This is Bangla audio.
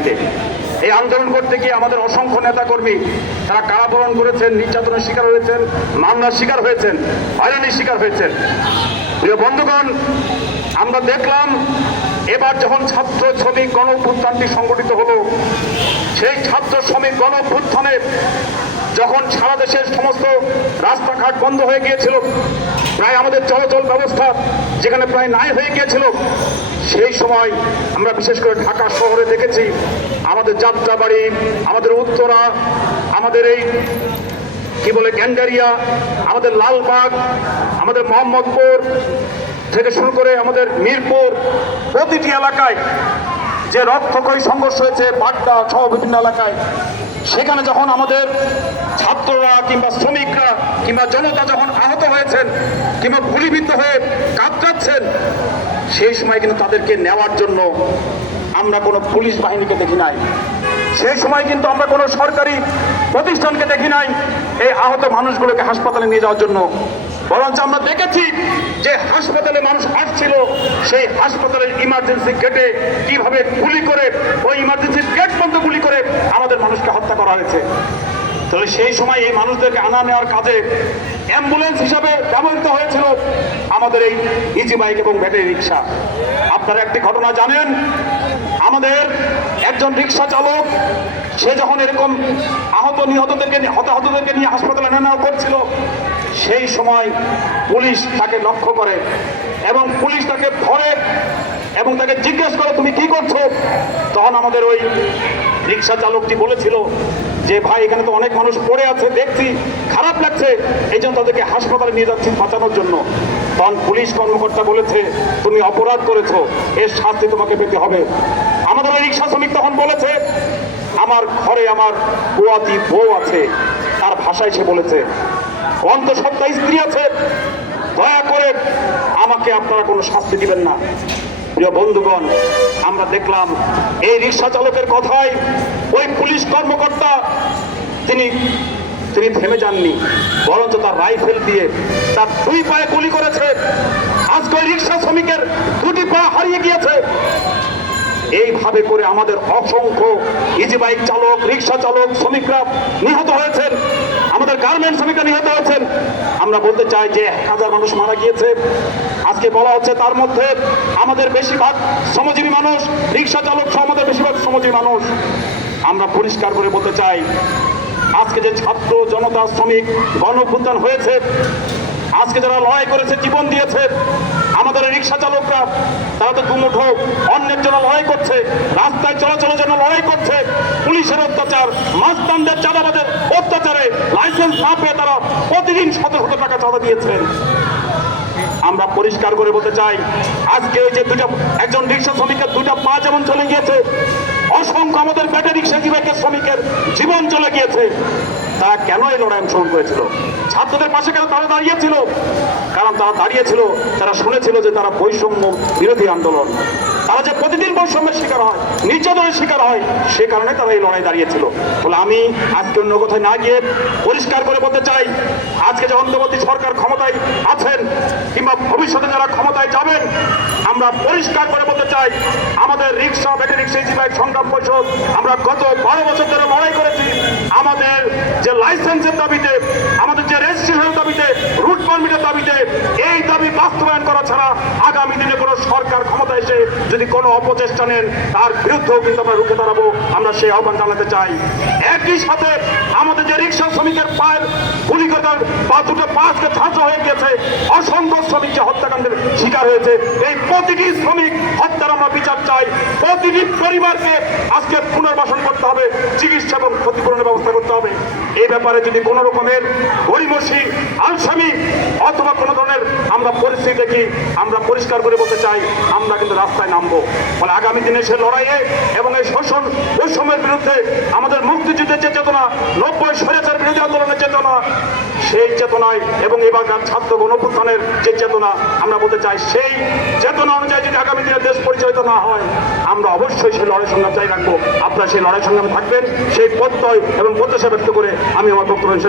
দাবিতে। এই আন্দোলন করতে গিয়ে আমাদের অসংখ্য নেতাকর্মী তারা কারাবরণ করেছেন, নির্যাতনের শিকার হয়েছেন, মামলার শিকার হয়েছেন, হয়রানির শিকার হয়েছেন। প্রিয় বন্ধুগণ, আমরা দেখলাম এবার যখন ছাত্র শ্রমিক গণ অভ্যুত্থানটি সংগঠিত হলো, সেই ছাত্র শ্রমিক গণ অভ্যুত্থানে যখন সারা দেশের সমস্ত রাস্তাঘাট বন্ধ হয়ে গিয়েছিল, প্রায় আমাদের চলাচল ব্যবস্থা যেখানে প্রায় নাই হয়ে গিয়েছিল, সেই সময় আমরা বিশেষ করে ঢাকা শহরে দেখেছি আমাদের যাত্রাবাড়ি, আমাদের উত্তরা, আমাদের এই কি বলে গ্যান্ডারিয়া, আমাদের লালবাগ, আমাদের মোহাম্মদপুর থেকে শুরু করে আমাদের মিরপুর, প্রতিটি এলাকায় যে রক্তক্ষয়ী সংঘর্ষ হয়েছে, বাড্ডা সহ বিভিন্ন এলাকায়, সেখানে যখন আমাদের ছাত্ররা কিংবা শ্রমিকরা কিংবা জনতা যখন আহত হয়েছেন কিংবা গুলিবিদ্ধ হয়ে কাতরাচ্ছেন, সেই সময় কিন্তু তাদেরকে নেওয়ার জন্য আমরা কোনো পুলিশ বাহিনীকে দেখি নাই। সেই সময় কিন্তু আমরা কোনো সরকারি প্রতিষ্ঠানকে দেখি নাই এই আহত মানুষগুলোকে হাসপাতালে নিয়ে যাওয়ার জন্য। বরঞ্চ আমরা দেখেছি যে হাসপাতালে মানুষ আসছিল, সেই হাসপাতালের ইমার্জেন্সি গেটে কিভাবে গুলি করে, ওই ইমার্জেন্সি গেট বন্ধ গুলি করে আমাদের মানুষকে হত্যা করা হয়েছে। তাহলে সেই সময় এই মানুষদেরকে আনা নেওয়ার কাজে অ্যাম্বুলেন্স হিসাবে ব্যবহৃত হয়েছিল আমাদের এই ইজি বাইক এবং ব্যাটারি রিক্সা। আপনারা একটি ঘটনা জানেন, আমাদের একজন রিক্সা চালক সে যখন এরকম হতাহতদেরকে নিয়ে হাসপাতালে নেওয়া করছিল, সেই সময় পুলিশ তাকে লক্ষ্য করে এবং পুলিশ তাকে ধরে এবং তাকে জিজ্ঞেস করে তুমি কি করছো। তখন আমাদের ওই রিক্সা চালকটি বলেছিল যে ভাই, এখানে তো অনেক মানুষ পড়ে আছে, দেখছি খারাপ লাগছে, এই জন্য তাদেরকে হাসপাতালে নিয়ে যাচ্ছি বাঁচানোর জন্য। তখন পুলিশ কর্মকর্তা বলেছে তুমি অপরাধ করেছো, এর শাস্তি তোমাকে পেতে হবে। আমাদের ওই রিক্সা শ্রমিক তখন বলেছে আমার ঘরে আমার বুয়াতি বউ আছে, তার ভাষায় সে বলেছে অন্তঃসত্ত্বা স্ত্রী আছে, দয়া করে আমাকে আপনারা কোনো শাস্তি দিবেন না। প্রিয় বন্ধুগণ, আমরা দেখলাম এই রিক্সা চালকের কথায় ওই পুলিশ কর্মকর্তা তিনি থেমে যাননি, বরঞ্চ তার রাইফেল দিয়ে তার দুই পায়ে গুলি করেছে। আজকে ওই রিক্সা শ্রমিকের দুটি পা হারিয়ে গিয়েছে। এইভাবে করে আমাদের অসংখ্য ইজি বাইক চালক, রিক্সা চালক, শ্রমিকরা নিহত হয়েছেন, আমাদের গার্মেন্টস শ্রমিকরা নিহত হয়েছেন। আমরা বলতে চাই যে 1000 মানুষ মারা গিয়েছে, আজকে বলা হচ্ছে তার মধ্যে আমাদের বেশিরভাগ শ্রমজীবী মানুষ, রিক্সা চালক সহ আমাদের বেশিরভাগ শ্রমজীবী মানুষ। আমরা পরিষ্কার করে বলতে চাই আজকে যে ছাত্র জনতা শ্রমিক গণ অভ্যুত্থান হয়েছে, আজকে যারা লড়াই করেছে, জীবন দিয়েছে, আমাদের রিক্সা চালকরা তারা তো দুমুঠো অন্যের জন্য লড়াই করছে, রাস্তায় চলাচলের জন্য লড়াই করছে। পুলিশের অত্যাচার, মাস্তানদের চাঁদাবাজের অত্যাচারে লাইসেন্স না পেয়ে তারা প্রতিদিন শত শত টাকা চাঁদা দিয়েছেন। আমরা পরিষ্কার করে বলতে চাই আজকে ওই যে একজন রিক্সা শ্রমিকের দুটা পা যেমন চলে গিয়েছে, অসংখ্য আমাদের ব্যাটারি রিক্সা জীবকের শ্রমিকের জীবন চলে গিয়েছে। তারা কেন এই লড়াই অংশগ্রহণ করেছিল? ছাত্রদের পাশে কেন তারা দাঁড়িয়েছিল? কারণ তারা দাঁড়িয়েছিল, তারা শুনেছিল যে তারা বৈষম্য বিরোধী আন্দোলন, তারা যে প্রতিদিন বৈষম্যের শিকার হয়, নির্যাতনের শিকার হয়, সে কারণে তারা এই লড়াই দাঁড়িয়েছিল। বলে আমি আজকে অন্য কোথায় না গিয়ে পরিষ্কার করে বলতে চাই আজকে যে অন্তর্বর্তী সরকার ক্ষমতায় আছেন কিংবা ভবিষ্যতে যারা ক্ষমতায় যাবেন, আমরা পরিষ্কার করে বলতে চাই আমাদের রিক্সা, ব্যাটারি রিক্সা, ইজি বাইক সংগ্রাম পরিষদ আমরা গত 12 বছর ধরে লড়াই করেছি আমাদের যে লাইসেন্সের দাবিতে, আমাদের যে রেজিস্ট্রেশনের দাবিতে, রুট পারমিটের দাবিতে। এই দাবি বাস্তবায়ন করা ছাড়া আগামী দিনে কোনো সরকার ক্ষমতা এসে যদি কোনো অপচেষ্টা নেন তার বিরুদ্ধেও কিন্তু আমরা রুখে দাঁড়াবো, আমরা সেই আহ্বান জানাতে চাই। একই সাথে আমাদের যে রিক্সা শ্রমিকের পায়ের গুলি করে পা দুটো পাঁচকে ছাঁচা হয়ে গেছে, অসংখ্য শ্রমিক যে হত্যাকাণ্ডের শিকার হয়েছে, এই প্রতিটি শ্রমিক হত্যার আমরা বিচার চাই। প্রতিটি পরিবারকে আজকে পুনর্বাসন করতে হবে, চিকিৎসা এবং ক্ষতিপূরণের ব্যবস্থা করতে হবে। এই ব্যাপারে যদি কোনো রকমের গরিমসি, আলসামি অথবা কোনো ধরনের আমরা পরিস্থিতি দেখি, আমরা পরিষ্কার করে বলতে চাই আমরা কিন্তু রাস্তায় নামবো। ফলে আগামী দিনে সে লড়াইয়ে এবং এই শোষণ বৈষম্যের বিরুদ্ধে আমাদের মুক্তিযুদ্ধের যে চেতনা, 90 স্বৈরাচার বিরোধী আন্দোলনের চেতনা, সেই চেতনায় এবং এবারকার ছাত্র গণঅভ্যুত্থানের যে চেতনা, আমরা বলতে চাই সেই চেতনা অনুযায়ী যদি আগামী দিনে দেশ পরিচালিত না হয়, আমরা অবশ্যই সেই লড়াই সংগ্রাম চাই রাখবো। আপনারা সেই লড়াই সংগ্রামে থাকবেন, সেই প্রত্যয় এবং প্রত্যাশা ব্যক্ত করে আমি আমার বক্তব্য শেষ